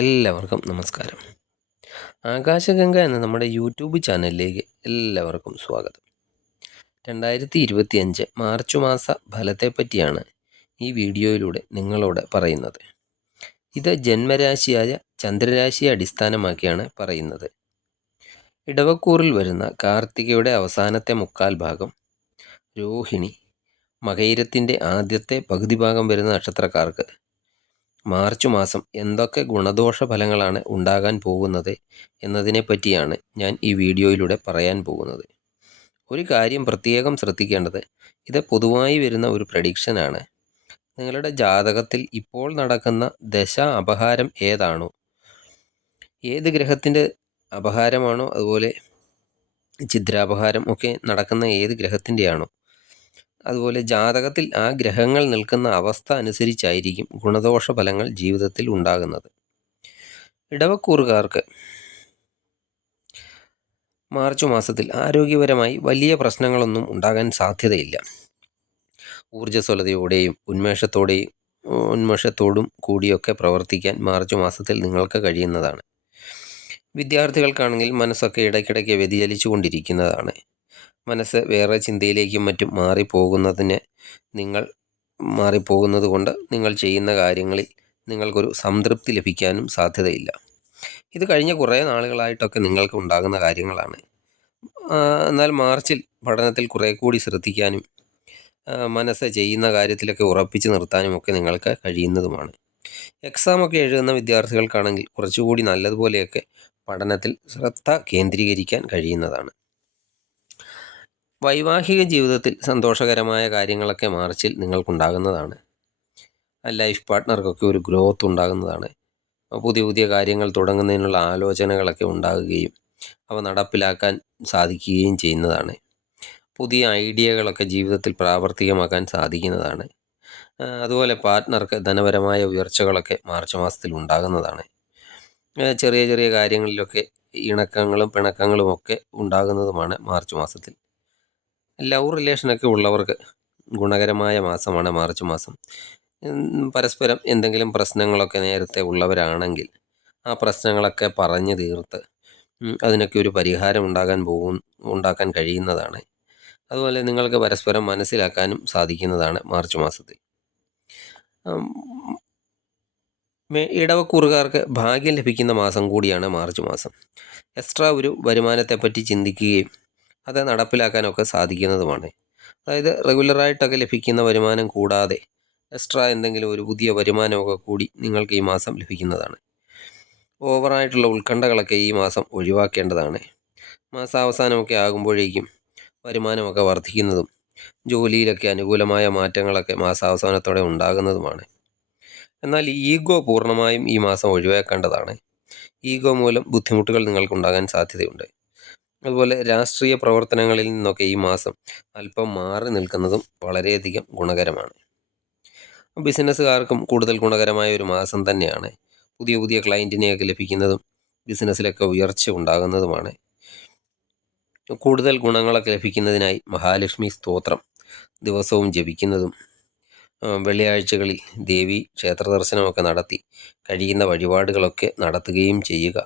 എല്ലാവർക്കും നമസ്കാരം. ആകാശഗംഗ എന്ന നമ്മുടെ യൂട്യൂബ് ചാനലിലേക്ക് എല്ലാവർക്കും സ്വാഗതം. 2025 മാർച്ച് മാസ ഫലത്തെപ്പറ്റിയാണ് ഈ വീഡിയോയിലൂടെ നിങ്ങളോട് പറയുന്നത്. ഇത് ജന്മരാശിയായ ചന്ദ്രരാശിയെ അടിസ്ഥാനമാക്കിയാണ് പറയുന്നത്. ഇടവക്കൂറിൽ വരുന്ന കാർത്തികയുടെ അവസാനത്തെ മുക്കാൽ ഭാഗം, രോഹിണി, മകയിരത്തിൻ്റെ ആദ്യത്തെ പകുതി ഭാഗം വരുന്ന നക്ഷത്രക്കാർക്ക് മാർച്ച് മാസം എന്തൊക്കെ ഗുണദോഷ ഫലങ്ങളാണ് ഉണ്ടാകാൻ പോകുന്നത് എന്നതിനെ പറ്റിയാണ് ഞാൻ ഈ വീഡിയോയിലൂടെ പറയാൻ പോകുന്നത്. ഒരു കാര്യം പ്രത്യേകം ശ്രദ്ധിക്കേണ്ടത്, ഇത് പൊതുവായി വരുന്ന ഒരു പ്രഡിക്ഷനാണ്. നിങ്ങളുടെ ജാതകത്തിൽ ഇപ്പോൾ നടക്കുന്ന ദശ അപഹാരം ഏതാണോ, ഏത് ഗ്രഹത്തിൻ്റെ അപഹാരമാണോ, അതുപോലെ ഛിദ്രാപഹാരം ഒക്കെ നടക്കുന്ന ഏത് ഗ്രഹത്തിൻ്റെയാണോ, അതുപോലെ ജാതകത്തിൽ ആ ഗ്രഹങ്ങൾ നിൽക്കുന്ന അവസ്ഥ അനുസരിച്ചായിരിക്കും ഗുണദോഷ ഫലങ്ങൾ ജീവിതത്തിൽ ഉണ്ടാകുന്നത്. ഇടവക്കൂറുകാർക്ക് മാർച്ച് മാസത്തിൽ ആരോഗ്യപരമായി വലിയ പ്രശ്നങ്ങളൊന്നും ഉണ്ടാകാൻ സാധ്യതയില്ല. ഊർജ്ജസ്വലതയോടെയും ഉന്മേഷത്തോടും കൂടിയൊക്കെ പ്രവർത്തിക്കാൻ മാർച്ച് മാസത്തിൽ നിങ്ങൾക്ക് കഴിയുന്നതാണ്. വിദ്യാർത്ഥികൾക്കാണെങ്കിൽ മനസ്സൊക്കെ ഇടയ്ക്കിടയ്ക്ക് വ്യതിചലിച്ചു കൊണ്ടിരിക്കുന്നതാണ്. മനസ്സ് വേറെ ചിന്തയിലേക്കും മറ്റും മാറിപ്പോകുന്നത് കൊണ്ട് നിങ്ങൾ ചെയ്യുന്ന കാര്യങ്ങളിൽ നിങ്ങൾക്കൊരു സംതൃപ്തി ലഭിക്കാനും സാധ്യതയില്ല. ഇത് കഴിഞ്ഞ കുറേ നാളുകളായിട്ടൊക്കെ നിങ്ങൾക്ക് ഉണ്ടാകുന്ന കാര്യങ്ങളാണ്. എന്നാൽ മാർച്ചിൽ പഠനത്തിൽ കുറേ കൂടി ശ്രദ്ധിക്കാനും മനസ്സ് ചെയ്യുന്ന കാര്യത്തിലൊക്കെ ഉറപ്പിച്ച് നിർത്താനുമൊക്കെ നിങ്ങൾക്ക് കഴിയുന്നതുമാണ്. എക്സാമൊക്കെ എഴുതുന്ന വിദ്യാർത്ഥികൾക്കാണെങ്കിൽ കുറച്ചുകൂടി നല്ലതുപോലെയൊക്കെ പഠനത്തിൽ ശ്രദ്ധ കേന്ദ്രീകരിക്കാൻ കഴിയുന്നതാണ്. വൈവാഹിക ജീവിതത്തിൽ സന്തോഷകരമായ കാര്യങ്ങളൊക്കെ മാർച്ചിൽ നിങ്ങൾക്കുണ്ടാകുന്നതാണ്. ലൈഫ് പാർട്ട്ണർക്കൊക്കെ ഒരു ഗ്രോത്ത് ഉണ്ടാകുന്നതാണ്. പുതിയ പുതിയ കാര്യങ്ങൾ തുടങ്ങുന്നതിനുള്ള ആലോചനകളൊക്കെ ഉണ്ടാകുകയും അവ നടപ്പിലാക്കാൻ സാധിക്കുകയും ചെയ്യുന്നതാണ്. പുതിയ ഐഡിയകളൊക്കെ ജീവിതത്തിൽ പ്രാവർത്തികമാക്കാൻ സാധിക്കുന്നതാണ്. അതുപോലെ പാർട്ട്ണർക്ക് ധനപരമായ ഉയർച്ചകളൊക്കെ മാർച്ച് മാസത്തിൽ ഉണ്ടാകുന്നതാണ്. ചെറിയ ചെറിയ കാര്യങ്ങളിലൊക്കെ ഇണക്കങ്ങളും പിണക്കങ്ങളും ഒക്കെ ഉണ്ടാകുന്നതുമാണ് മാർച്ച് മാസത്തിൽ. ലവ് റിലേഷനൊക്കെ ഉള്ളവർക്ക് ഗുണകരമായ മാസമാണ് മാർച്ച് മാസം. പരസ്പരം എന്തെങ്കിലും പ്രശ്നങ്ങളൊക്കെ നേരത്തെ ഉള്ളവരാണെങ്കിൽ ആ പ്രശ്നങ്ങളൊക്കെ പറഞ്ഞു തീർത്ത് അതിനൊക്കെ ഒരു പരിഹാരം ഉണ്ടാക്കാൻ കഴിയുന്നതാണ്. അതുപോലെ നിങ്ങൾക്ക് പരസ്പരം മനസ്സിലാക്കാനും സാധിക്കുന്നതാണ് മാർച്ച് മാസത്തിൽ. ഇടവക്കൂറുകാർക്ക് ഭാഗ്യം ലഭിക്കുന്ന മാസം കൂടിയാണ് മാർച്ച് മാസം. എക്സ്ട്രാ ഒരു വരുമാനത്തെപ്പറ്റി ചിന്തിക്കുകയും അത് നടപ്പിലാക്കാനൊക്കെ സാധിക്കുന്നതുമാണ്. അതായത് റെഗുലറായിട്ടൊക്കെ ലഭിക്കുന്ന വരുമാനം കൂടാതെ എക്സ്ട്രാ എന്തെങ്കിലും ഒരു പുതിയ വരുമാനമൊക്കെ കൂടി നിങ്ങൾക്ക് ഈ മാസം ലഭിക്കുന്നതാണ്. ഓവറായിട്ടുള്ള ഉത്കണ്ഠകളൊക്കെ ഈ മാസം ഒഴിവാക്കേണ്ടതാണ്. മാസാവസാനമൊക്കെ ആകുമ്പോഴേക്കും വരുമാനമൊക്കെ വർദ്ധിക്കുന്നതും ജോലിയിലൊക്കെ അനുകൂലമായ മാറ്റങ്ങളൊക്കെ മാസാവസാനത്തോടെ ഉണ്ടാകുന്നതുമാണ്. എന്നാൽ ഈഗോ പൂർണ്ണമായും ഈ മാസം ഒഴിവാക്കേണ്ടതാണ്. ഈഗോ മൂലം ബുദ്ധിമുട്ടുകൾ നിങ്ങൾക്കുണ്ടാകാൻ സാധ്യതയുണ്ട്. അതുപോലെ രാഷ്ട്രീയ പ്രവർത്തനങ്ങളിൽ നിന്നൊക്കെ ഈ മാസം അല്പം മാറി നിൽക്കുന്നതും വളരെയധികം ഗുണകരമാണ്. ബിസിനസ്സുകാർക്കും കൂടുതൽ ഗുണകരമായ ഒരു മാസം തന്നെയാണ്. പുതിയ പുതിയ ക്ലയൻറ്റിനെയൊക്കെ ലഭിക്കുന്നതും ബിസിനസ്സിലൊക്കെ ഉയർച്ച ഉണ്ടാകുന്നതുമാണ്. കൂടുതൽ ഗുണങ്ങളൊക്കെ ലഭിക്കുന്നതിനായി മഹാലക്ഷ്മി സ്തോത്രം ദിവസവും ജപിക്കുന്നതും വെള്ളിയാഴ്ചകളിൽ ദേവി ക്ഷേത്ര ദർശനമൊക്കെ നടത്തി കഴിയുന്ന വഴിപാടുകളൊക്കെ നടത്തുകയും ചെയ്യുക.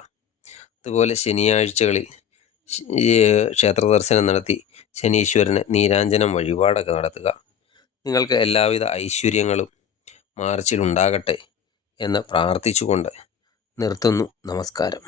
അതുപോലെ ശനിയാഴ്ചകളിൽ ക്ഷേത്ര ദർശനം നടത്തി ശനീശ്വരന് നീരാഞ്ജനം വഴിപാടൊക്കെ നടത്തുക. നിങ്ങൾക്ക് എല്ലാവിധ ഐശ്വര്യങ്ങളും മാർച്ചിലുണ്ടാകട്ടെ എന്ന് പ്രാർത്ഥിച്ചുകൊണ്ട് നിർത്തുന്നു. നമസ്കാരം.